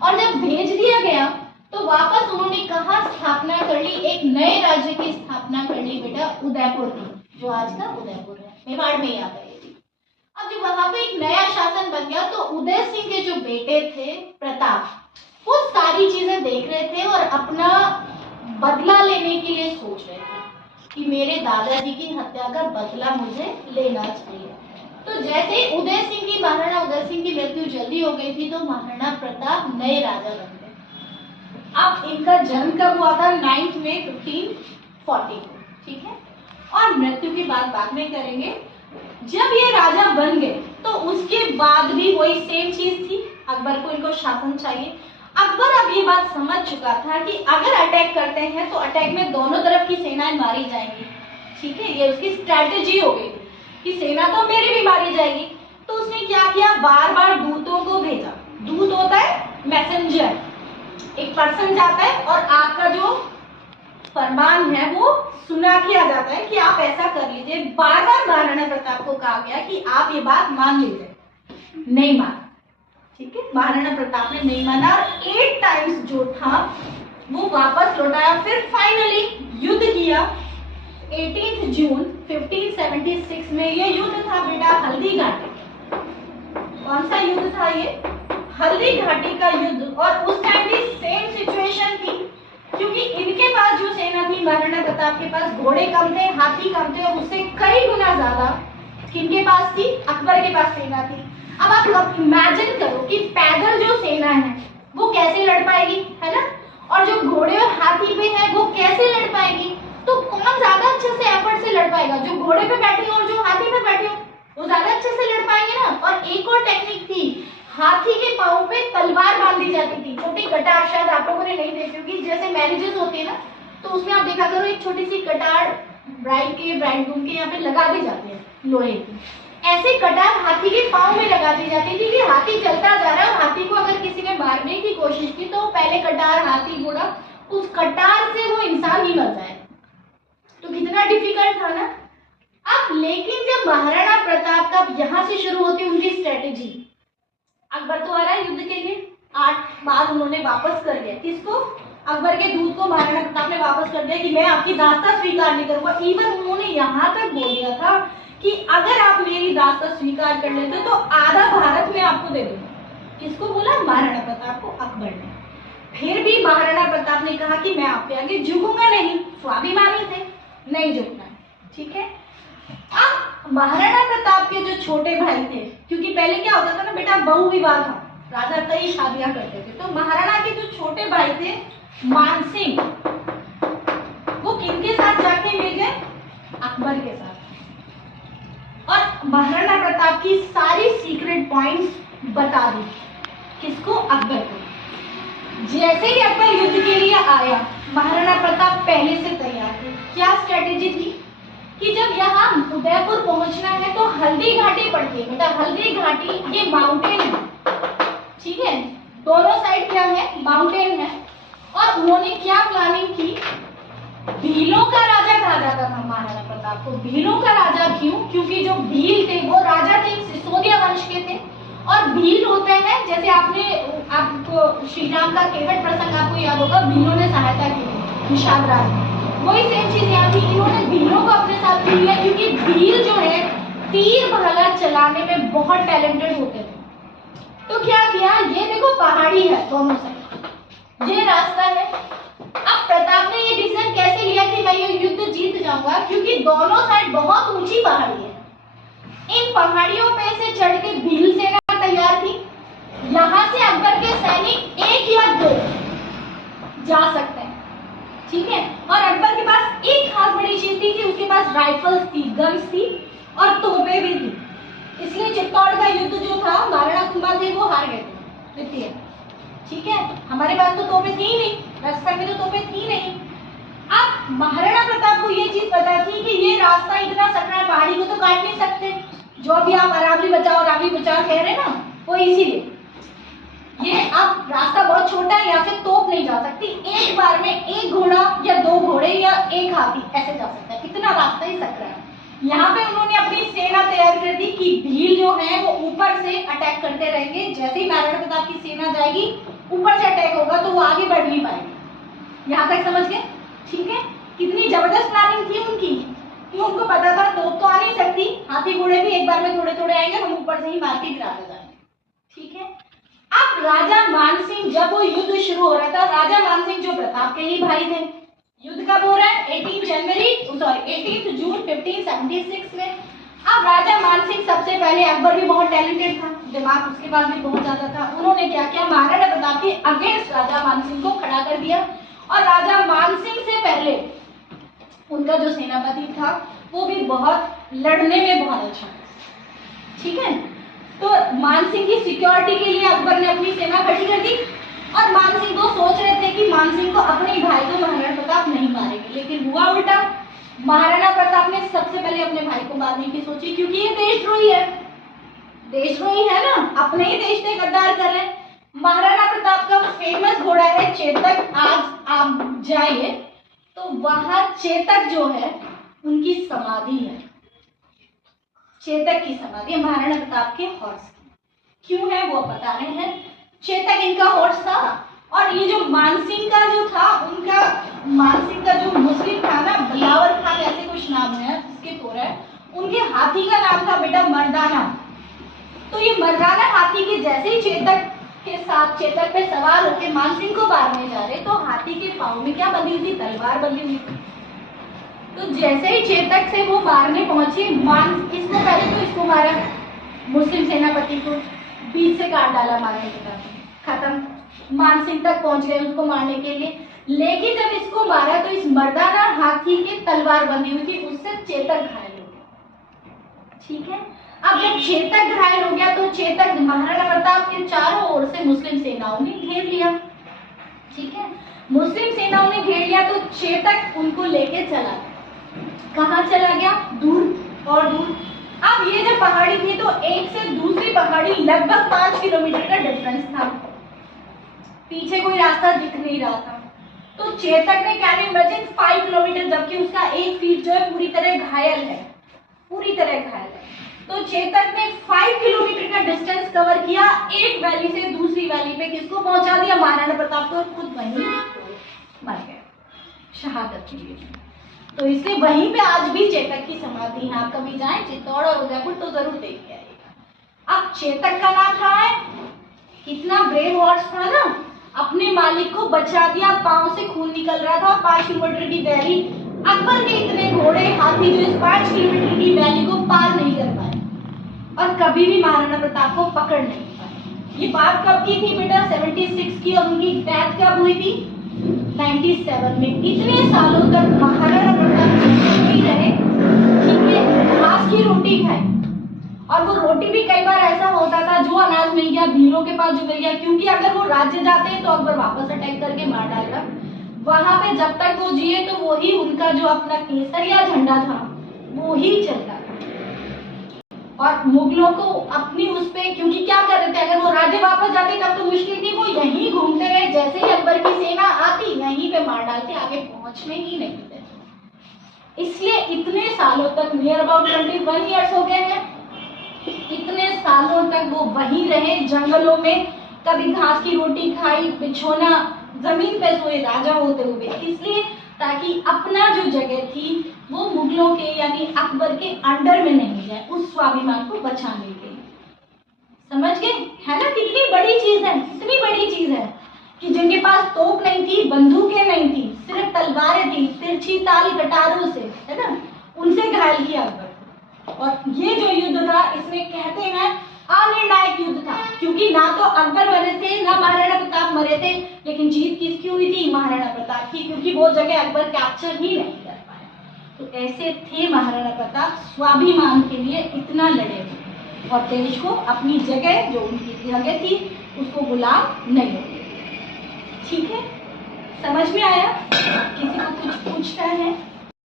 और जब भेज दिया गया तो वापस उन्होंने कहाँ स्थापना कर ली, एक नए राज्य की स्थापना कर ली बेटा, उदयपुर की, जो आज का उदयपुर है, मेवाड़ में ही आता है। अब जब वहां पे एक नया शासन बन गया तो उदय सिंह के जो बेटे थे प्रताप, वो सारी चीजें देख रहे थे और अपना बदला लेने के लिए सोच रहे थे कि मेरे दादाजी की हत्या का बदला मुझे लेना चाहिए। तो जैसे ही उदय सिंह की, महाराणा उदय सिंह की मृत्यु जल्दी हो गई थी तो महाराणा प्रताप नए राजा बन गए। अब इनका जन्म कब हुआ था? 9 मई 1540 को, ठीक है। और मृत्यु की बात बाद में करेंगे। जब ये राजा बन गए तो उसके बाद भी वही सेम चीज थी, अकबर को इनको शासन चाहिए। अकबर अब ये बात समझ चुका था कि अगर अटैक करते हैं तो अटैक में दोनों तरफ की सेनाएं मारी जाएंगी, ठीक है, ये उसकी स्ट्रैटेजी हो गई कि सेना तो मेरी भी मारी जाएगी। तो उसने क्या किया, बार बार दूतों को भेजा। दूत होता है मैसेंजर, एक पर्सन जाता है और आपका जो फरमान है वो सुना किया जाता है कि आप ऐसा कर लीजिए। बार बार महाराणा प्रताप को कहा गया कि आप ये बात मान लीजिए, नहीं माना, ठीक है, महाराणा प्रताप ने नहीं माना और 8 टाइम्स जो था वो वापस लौटाया। फिर फाइनली युद्ध किया 18 जून 1576 में। ये युद्ध था बेटा हल्दी घाटी। कौन सा युद्ध था ये? हल्दी घाटी का युद्ध। और उस टाइम भी सेम सिचुएशन थी, क्योंकि इनके पास जो सेना थी, महाराणा प्रताप के पास घोड़े कम थे, हाथी कम थे, उससे कई गुना ज्यादा किनके पास थी? अकबर के पास सेना थी। अब आप इमेजिन करो कि पैदल जो सेना है वो कैसे लड़ पाएगी, है ना, और जो घोड़े और हाथी पे है वो कैसे लड़ पाएगी। तो कौन ज्यादा अच्छे से एफर्ट से लड़ पाएगा? जो घोड़े पे बैठी हो और जो हाथी पे बैठी हो, वो ज्यादा अच्छे से लड़ पाएंगे ना। और एक और टेक्निक थी, हाथी के पांव पे तलवार बांधी जाती थी, छोटी कटार, शायद आप लोगों ने नहीं देखी होगी, जैसे मैरिजेस होती है ना तो उसमें आप देखा करो एक छोटी सी कटार ब्राइड के ब्राइडग्रूम के यहाँ पे लगा दी जाती है लोहे की। ऐसे कटार हाथी के पांव में लगा दी जाती थी कि हाथी चलता जा रहा है और हाथी को अगर किसी ने मारने की कोशिश की तो पहले कटार, हाथी, घोड़ा, उस कटार से वो इंसान ही मर जाए। तो कितना डिफिकल्ट था ना। अब लेकिन जब महाराणा प्रताप का यहाँ से शुरू होती उनकी स्ट्रेटेजी, अकबर तो आ रहा है युद्ध के लिए, 8 बाद उन्होंने वापस कर दिया। किसको? अकबर के दूत को महाराणा प्रताप ने वापस कर दिया कि मैं आपकी दास्ता स्वीकार नहीं करूंगा। इवन उन्होंने यहाँ तक बोल दिया था कि अगर आप मेरी दास्ता स्वीकार कर लेते तो आधा भारत में आपको दे दूंगा। किसको बोला? महाराणा प्रताप को अकबर ने। फिर भी महाराणा प्रताप ने कहा कि मैं आप पे आगे झुकूंगा नहीं, स्वाभिमानी थे, नहीं झुकना है, ठीक है। अब महाराणा प्रताप के जो छोटे भाई थे, क्योंकि पहले क्या होता था ना बेटा, बहु विवाह था, राजा कई शादियां करते थे, तो महाराणा के जो छोटे भाई थे मानसिंह, वो किनके साथ जाके मिल गए? अकबर के साथ। और महाराणा प्रताप की सारी सीक्रेट पॉइंट्स बता दी। किसको? अकबर को। जैसे ही अकबर युद्ध के लिए आया, महाराणा प्रताप पहले से तैयार थे। क्या स्ट्रेटेजी थी कि जब यहाँ उदयपुर पहुंचना है तो हल्दी घाटी पड़ती है बेटा, हल्दी घाटी ये माउंटेन है, ठीक है, दोनों साइड क्या है? माउंटेन है। और उन्होंने क्या प्लानिंग की? भीलों का राजा कहा जाता था महाराणा प्रताप को। भीलों का राजा क्यों? क्योंकि जो भील थे वो राजा थे, सिसोदिया वंश के थे। और भील होते हैं, जैसे आपको श्री राम का केवट प्रसंग आपको याद होगा, भीलों ने सहायता की निषाद राज में, वही सेम चीज यहाँ थी। इन्होंने भीलों को अपने साथ लिया क्योंकि भील जो है तीर भाला चलाने में बहुत टैलेंटेड होते थे। तो क्या किया, ये देखो पहाड़ी है दोनों साइड, ये रास्ता है। अब प्रताप ने ये डिसीजन कैसे लिया कि मैं ये युद्ध जीत जाऊंगा, क्योंकि दोनों साइड बहुत ऊंची पहाड़ी है। इन पहाड़ियों पे से चढ़ के भील सेना तैयार थी। यहाँ से अकबर के सैनिक 1 या 2 जा सकते हैं, ठीक है। और अकबर के पास एक खास बड़ी चीज थी कि उसके पास राइफल्स थी, गन्स थी और तोपें भी थी। इसलिए चित्तौड़ का युद्ध जो था, महाराणा कुंभा थे वो हार गए थे द्वितीय, ठीक है। हमारे पास तो तोपें थी नहीं, राजस्थान में तो तोपें थी नहीं। अब महाराणा प्रताप को ये चीज पता थी कि ये रास्ता इतना सकरा है, पहाड़ी को तो काट नहीं सकते। जो अभी आप अरावली बचाओ रावली बचाओ कह रहे ना, वो इसीलिए ये अब रास्ता बहुत छोटा है, यहाँ से तोप नहीं जा सकती। एक बार में 1 घोड़ा या 2 घोड़े या 1 हाथी ऐसे जा सकता है, इतना रास्ता ही सकरा है। यहाँ पे उन्होंने अपनी सेना तैयार कर दी कि भील जो है वो ऊपर से अटैक करते रहेंगे। जैसे ही महाराणा प्रताप की सेना जाएगी ऊपर से अटैक होगा तो वो आगे बढ़ नहीं पाएगी। यहाँ तक समझ गए? ठीक है, कितनी जबरदस्त प्लानिंग थी उनकी, क्यों उनको पता था तोप तो आ नहीं सकती, हाथी घोड़े भी एक बार में थोड़े थोड़े आएंगे, हम ऊपर से ही मार के गिराते जाएंगे। ठीक है, अब राजा मानसिंह, जब वो युद्ध शुरू हो रहा था, राजा मानसिंह जो प्रताप के ही भाई थे, युद्ध कब हो रहा है? 18 जून 1576 में। अब राजा मानसिंह सबसे पहले, अकबर भी बहुत टैलेंटेड था, दिमाग उसके पास भी बहुत ज्यादा था, उन्होंने क्या किया, महाराणा प्रताप के अगेंस्ट राजा मानसिंह को खड़ा कर दिया। और राजा मानसिंह से पहले उनका जो सेनापति था वो भी बहुत लड़ने में बहुत अच्छा था। ठीक है, तो मानसिंह की सिक्योरिटी के लिए अकबर ने अपनी सेना खड़ी कर दी, और मानसिंह को सोच रहे थे कि मानसिंह को अपने ही भाई को महाराणा प्रताप नहीं मारेंगे, लेकिन हुआ उल्टा। महाराणा प्रताप ने सबसे पहले अपने भाई को मारने की सोची, क्योंकि ये देशद्रोही है, देशद्रोही है ना, अपने ही देश से गद्दार कर रहे हैं। महाराणा प्रताप का फेमस घोड़ा है चेतक, आज आप जाइए तो वहां चेतक जो है उनकी समाधि है, चेतक की समाधि है महाराणा प्रताप के हॉर्स की। क्यों है वो बता रहे हैं, चेतक इनका हॉर्स था, और ये जो मानसिंह का जो था, उनका मानसिंह का जो मुस्लिम था ना, बिलावर खान ऐसे कुछ नाम है, इसके पूरा है, उनके हाथी का नाम था बेटा मर्दाना। तो ये मर्दाना हाथी के जैसे ही चेतक के साथ, चेतक पे सवार होकर मानसिंह को मारने जा रहे, तो हाथी के पांव में क्या बंधी थी? तलवार बंधी हुई थी। तो जैसे ही चेतक से वो मारने पहुंचे, इसको पहले तो इसको मारा, मुस्लिम सेनापति को बीच से काट डाला, मारने के बाद खत्म। मानसिंह तक पहुंच गए उसको मारने के लिए, लेकिन जब इसको मारा तो इस मर्दाना हाथी के तलवार बंधी हुई थी, उससे चेतक घायल हो गया। ठीक है, अब जब चेतक घायल हो गया तो चेतक महाराणा प्रताप के चारों ओर से मुस्लिम सेनाओं ने घेर लिया। ठीक है, मुस्लिम सेनाओं ने घेर लिया तो चेतक उनको लेके चला, कहाँ चला गया? दूर और दूर। अब ये जो पहाड़ी थी तो एक से दूसरी पहाड़ी लगभग 5 किलोमीटर का डिफरेंस था, पीछे कोई रास्ता दिख नहीं रहा था। तो चेतक ने क्या इमेजिन 5 किलोमीटर, जबकि उसका एक फीट जो है पूरी तरह घायल है, पूरी तरह घायल है। तो चेतक ने 5 किलोमीटर का डिस्टेंस कवर किया, एक वैली से दूसरी वैली पे किसको पहुंचा दिया? महाराणा प्रताप को, और खुद वहीं मर गए शहादत के लिए। तो इसलिए वहीं पे आज भी चेतक की समाधि है, आप कभी जाएं चित्तौड़ और उदयपुर तो जरूर देख के आइएगा। अब चेतक का नाम था है, कितना ब्रेव हॉर्स था ना, अपने मालिक को बचा दिया, पांव से खून निकल रहा था, 5 किलोमीटर की वैली, अकबर के इतने घोड़े हाथी जो इस 5 किलोमीटर की वैली को पार नहीं कर पाए, और कभी भी महाराणा प्रताप को पकड़ नहीं पाए। ये बात कब की थी बेटा? 76 की, और उनकी डेथ कब हुई थी? 97 में। इतने सालों तक महाराणा प्रताप नहीं रहे, ठीक है, घास की रोटी खाई, और वो रोटी भी कई बार ऐसा होता था जो अनाज मिल गया भीलों के पास जो मिल गया, क्योंकि अगर वो राज्य जाते हैं तो अकबर वापस अटैक करके मार डालता। वहां पे जब तक वो जिए तो वही उनका जो अपना केसरिया झंडा था वो ही चलता था, और मुगलों को अपनी उस पे, क्योंकि क्या कर रहे थे, अगर वो राज्य वापस जाते तब तो मुश्किल थी, वो यहीं घूमते रहे, जैसे ही अकबर की सेना आती यहीं पे मार डालते, आगे पहुंचने ही नहीं देते। इसलिए इतने सालों तक, नियर अबाउट 21 ईयर्स हो गए हैं, इतने सालों तक वो वहीं रहे, जंगलों में, कभी घास की रोटी खाई, बिछोना, जमीन पे सोए राजा होते हुए, इसलिए ताकि अपना जो जगह थी वो मुगलों के यानी अकबर के अंडर में नहीं जाए, उस स्वाभिमान को बचाने के लिए। समझ गए? है ना, कितनी बड़ी चीज है, कितनी बड़ी चीज है कि जिनके पास तोप नहीं थी, बंदूकें नहीं थी, सिर्फ तलवारें थी, तिरछी ताल कटारों से, है ना, उनसे घायल किया अकबर। और ये जो युद्ध था, इसमें कहते हैं अनिर्णायक युद्ध था, क्योंकि ना तो अकबर मरे थे ना महाराणा प्रताप मरे थे, लेकिन जीत किसकी हुई थी? महाराणा प्रताप की, क्योंकि वो जगह अकबर कैप्चर ही नहीं कर पाया। तो ऐसे थे महाराणा प्रताप, स्वाभिमान के लिए इतना लड़े और देश को अपनी जगह, जो उनकी जगह थी, उसको गुलाम नहीं होने दिया। ठीक है, समझ में आया? किसी को कुछ पूछना है?